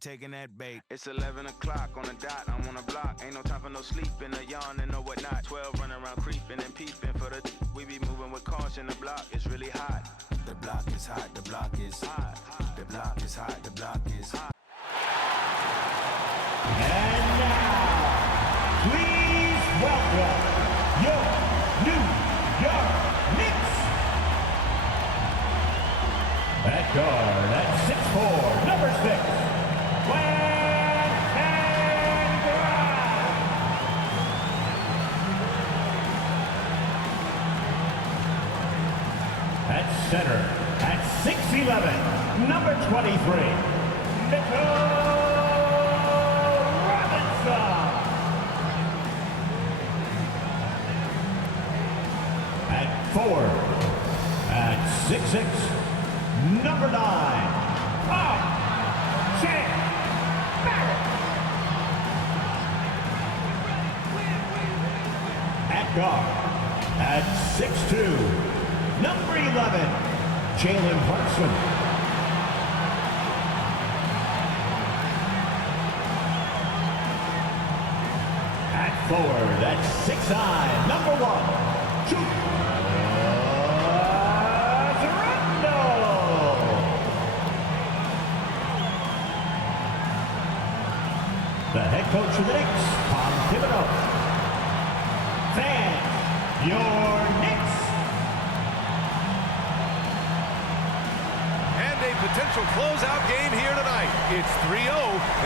taking that bait. It's 11 o'clock on the dot, I'm on the block. Ain't no time for no sleeping, a yawning or whatnot. 12 running around creeping and peeping for the we be moving with caution. The block is really hot. The block is hot, the block is hot. The block is hot, the block is hot. And now, please welcome your New York Knicks. At guard, at 6'4", number 6, at center, at 6'11", number 23, Mitchell Robinson. At forward, at 6'6", number 9, R.J. Barrett. At guard, at 6'2", number 11, Jalen Brunson. At forward, at 6'9", number 1, the head coach of the Knicks, Tom Thibodeau. Fans, your Knicks. And a potential closeout game here tonight. It's 3-0,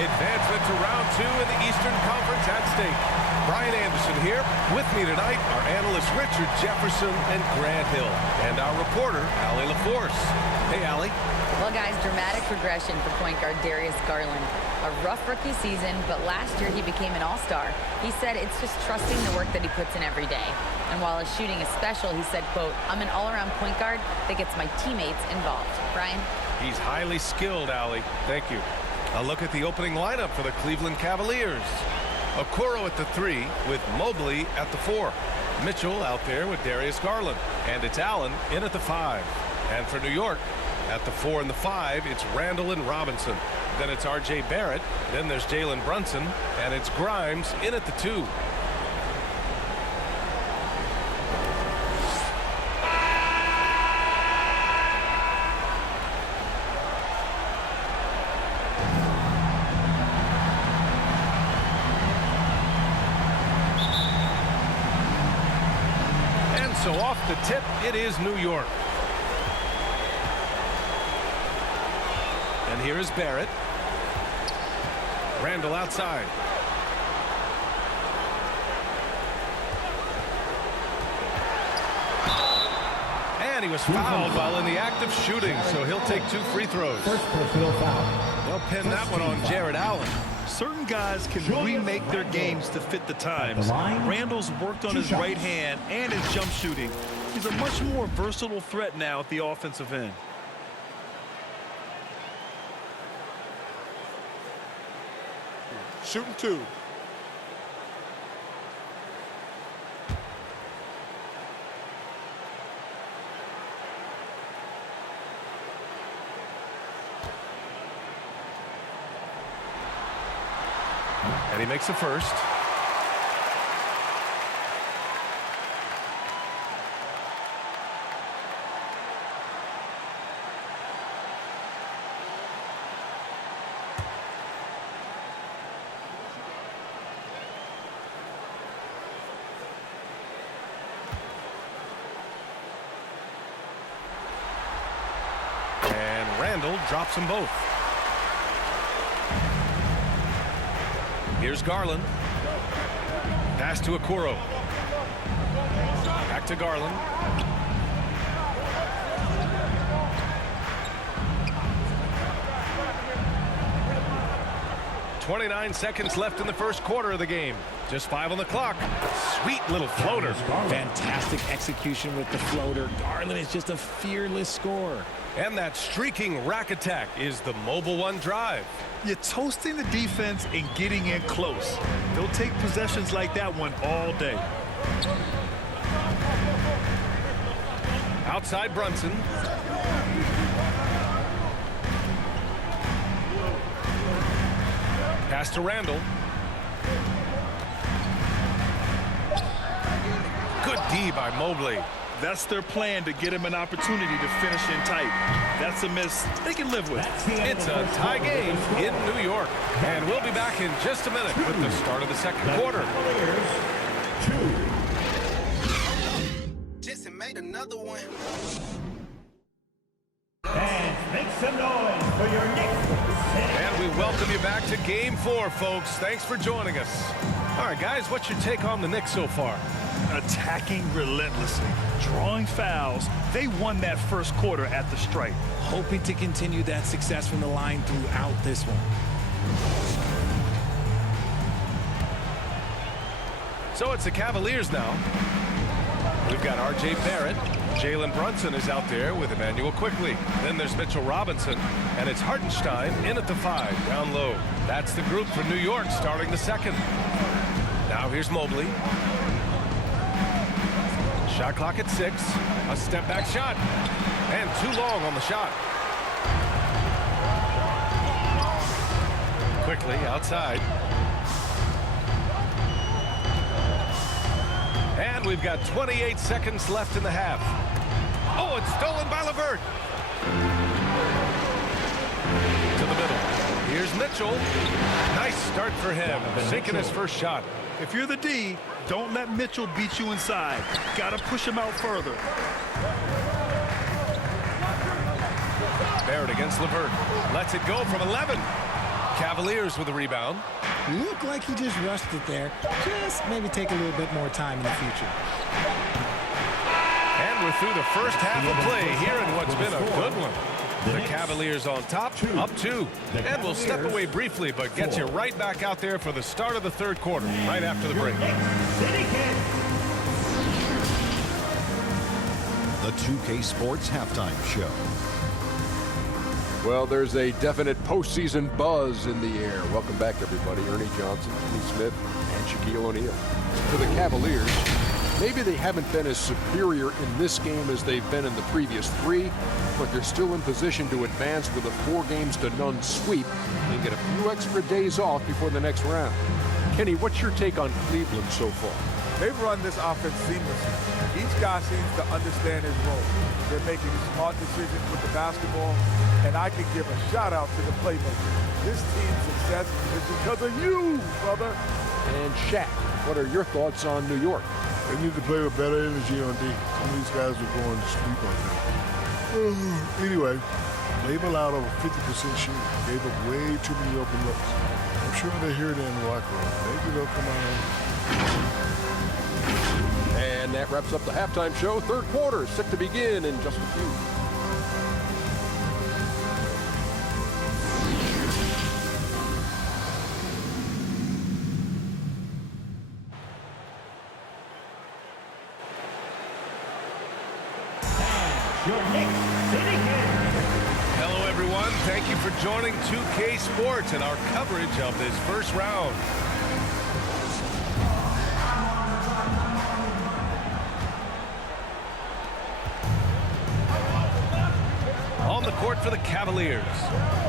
advancement to round 2 in the Eastern Conference at stake. Brian Anderson here. With me tonight are analysts Richard Jefferson and Grant Hill, and our reporter, Allie LaForce. Hey, Allie. Well, guys, dramatic regression for point guard Darius Garland. A rough rookie season, but last year he became an all-star. He said it's just trusting the work that he puts in every day. And while his shooting is special, he said, quote, I'm an all-around point guard that gets my teammates involved. Brian? He's highly skilled, Allie. Thank you. A look at the opening lineup for the Cleveland Cavaliers. Okoro at the 3 with Mobley at the 4. Mitchell out there with Darius Garland. And it's Allen in at the 5. And for New York, at the 4 and the 5, it's Randall and Robinson. Then it's R.J. Barrett. Then there's Jalen Brunson. And it's Grimes in at the 2. And so off the tip, it is New York. And here is Barrett. Randall outside. And he was fouled while in the act of shooting, so he'll take 2 free throws. First personal foul. They'll pin that one on Jared Allen. Certain guys can remake their games to fit the times. Randall's worked on his right hand and his jump shooting. He's a much more versatile threat now at the offensive end. Shooting 2. And he makes the first. Randall drops them both. Here's Garland. Pass to Okoro. Back to Garland. .29 seconds left in the first quarter of the game. Just 5 on the clock. Sweet little floater. Fantastic execution with the floater. Garland is just a fearless scorer. And that streaking rack attack is the Mobile One drive. You're toasting the defense and getting in close. They'll take possessions like that one all day. Outside Brunson. Pass to Randall. Good D by Mobley. That's their plan, to get him an opportunity to finish in tight. That's a miss they can live with. It's a tie game in New York. And we'll be back in just a minute with the start of the second quarter. Just made another one. And make some noise for your Knicks. And we welcome you back to Game 4, folks. Thanks for joining us. All right, guys, what's your take on the Knicks so far? Attacking relentlessly, drawing fouls. They won that first quarter at the stripe. Hoping to continue that success from the line throughout this one. So it's the Cavaliers now. We've got R.J. Barrett. Jalen Brunson is out there with Emmanuel Quickly. Then there's Mitchell Robinson. And it's Hartenstein in at the 5, down low. That's the group for New York starting the second. Now here's Mobley. Shot clock at 6. A step back shot. And too long on the shot. Quickly outside. And we've got 28 seconds left in the half. Oh, it's stolen by LeVert. To the middle. Here's Mitchell. Nice start for him. Sinking his first shot. If you're the D, don't let Mitchell beat you inside. Got to push him out further. Barrett against LeVert. Lets it go from 11. Cavaliers with a rebound. Looked like he just rushed it there. Just maybe take a little bit more time in the future. And we're through the first half of play here in what's been a good one. The Cavaliers on top, up 2. And we'll step away briefly, but get you right back out there for the start of the third quarter, right after the break. The 2K Sports Halftime Show. Well, there's a definite postseason buzz in the air. Welcome back, everybody. Ernie Johnson, Jimmy Smith, and Shaquille O'Neal. For the Cavaliers, maybe they haven't been as superior in this game as they've been in the previous 3, but they're still in position to advance with a 4-games-to-none sweep and get a few extra days off before the next round. Kenny, what's your take on Cleveland so far? They've run this offense seamlessly. Each guy seems to understand his role. They're making smart decisions with the basketball, and I can give a shout-out to the playmakers. This team's success is because of you, brother. And Shaq, what are your thoughts on New York? They need to play with better energy on D. Some of these guys are going to sleep right now. Anyway, they've allowed over 50% shooting. Gave up way too many open looks. I'm sure they hear it in the locker room. Maybe they'll come out and that wraps up the halftime show. Third quarter set to begin in just a few. Hello, everyone. Thank you for joining 2K Sports and our coverage of this first round. On the court for the Cavaliers.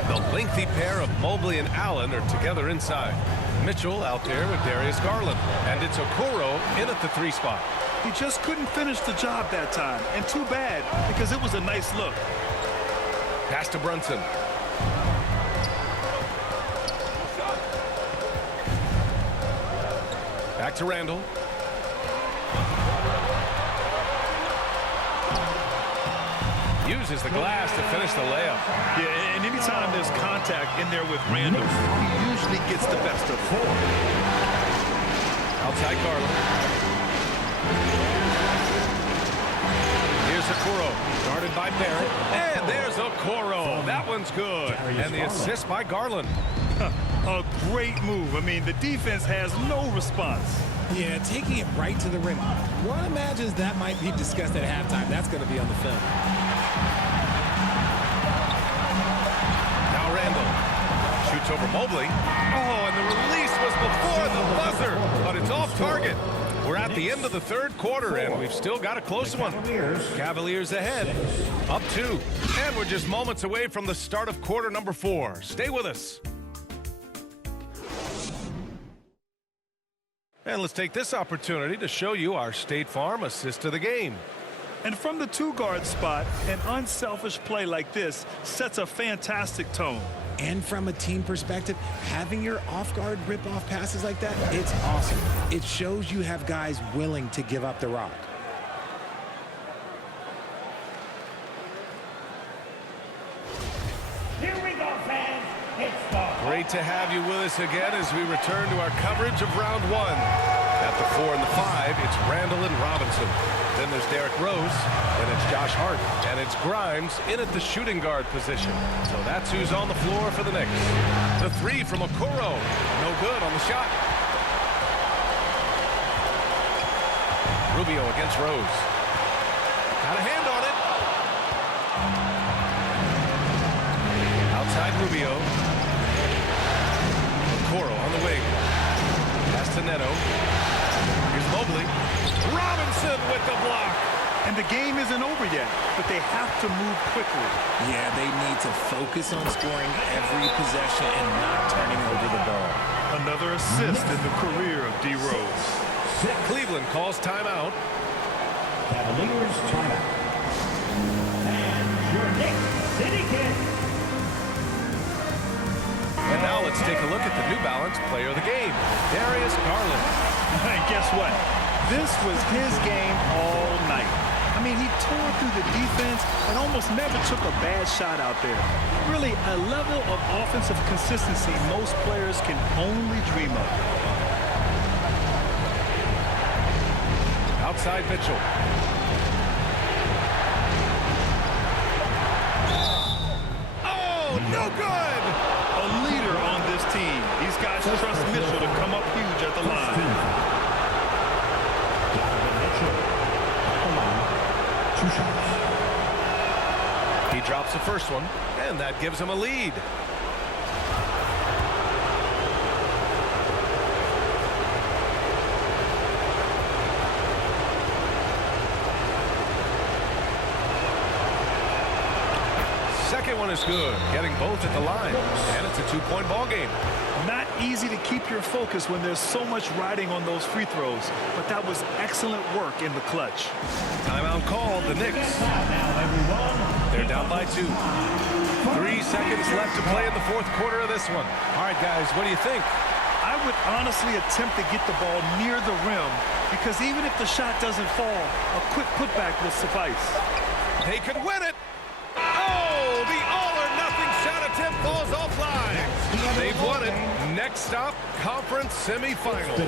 The lengthy pair of Mobley and Allen are together inside. Mitchell out there with Darius Garland. And it's Okoro in at the 3 spot. He just couldn't finish the job that time. And too bad, because it was a nice look. Pass to Brunson. Back to Randall. Uses the glass to finish the layup. Yeah, and anytime there's contact in there with Randall, he usually gets the best of it. Outside Garland. Here's Okoro, guarded by Barrett. And there's Okoro. That one's good. And the assist by Garland. A great move. I mean, the defense has no response. Yeah, taking it right to the rim. One imagines that might be discussed at halftime. That's going to be on the film. Now Randall shoots over Mobley. Oh, and the release was before the buzzer, but it's off target. We're at the end of the third quarter, and we've still got a close one. Cavaliers ahead, up 2. And we're just moments away from the start of quarter number 4. Stay with us. And let's take this opportunity to show you our State Farm assist of the game. And from the two-guard spot, an unselfish play like this sets a fantastic tone. And from a team perspective, having your off-guard rip-off passes like that, it's awesome. It shows you have guys willing to give up the rock. Here we go, fans. It's the Great to have you with us again as we return to our coverage of round one. At the 4 and the 5, it's Randall and Robinson. Then there's Derrick Rose, and it's Josh Hart, and it's Grimes in at the shooting guard position. So that's who's on the floor for the Knicks. The 3 from Okoro, no good on the shot. Rubio against Rose. Got a hand on it. Outside Rubio. Okoro on the wing. Pass to Neto. Here's Mobley. Robinson with the block. And the game isn't over yet, but they have to move quickly. Yeah, they need to focus on scoring every possession and not turning over the ball. Another assist in the career of D. Rose. Cleveland calls timeout. Cavaliers timeout. And your Knicks City Kid. And now let's take a look at the New Balance player of the game, Darius Garland. And guess what? This was his game all night. I mean, he tore through the defense and almost never took a bad shot out there. Really, a level of offensive consistency most players can only dream of. Outside Mitchell. Oh, no good! A leader on this team. These guys trust Mitchell to come up huge at the line. He drops the first one, and that gives him a lead. Second one is good, getting both at the line, and it's a two-point ball game. Not easy to keep your focus when there's so much riding on those free throws, but that was excellent work in the clutch. Timeout called, the Knicks. They're down by 2. 3 seconds left to play in the fourth quarter of this one. All right, guys, what do you think? I would honestly attempt to get the ball near the rim because even if the shot doesn't fall, a quick putback will suffice. They could win it. Oh, the all-or-nothing shot attempt falls offline. They've won it. Next stop, conference semifinals.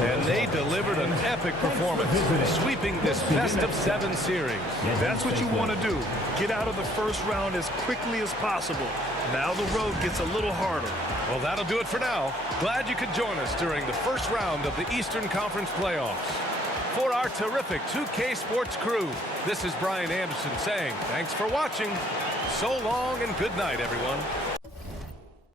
And they delivered an epic performance, sweeping this best-of-7 series. That's what you want to do. Get out of the first round as quickly as possible. Now the road gets a little harder. Well, that'll do it for now. Glad you could join us during the first round of the Eastern Conference playoffs. For our terrific 2K Sports crew, this is Brian Anderson saying thanks for watching. So long and good night, everyone.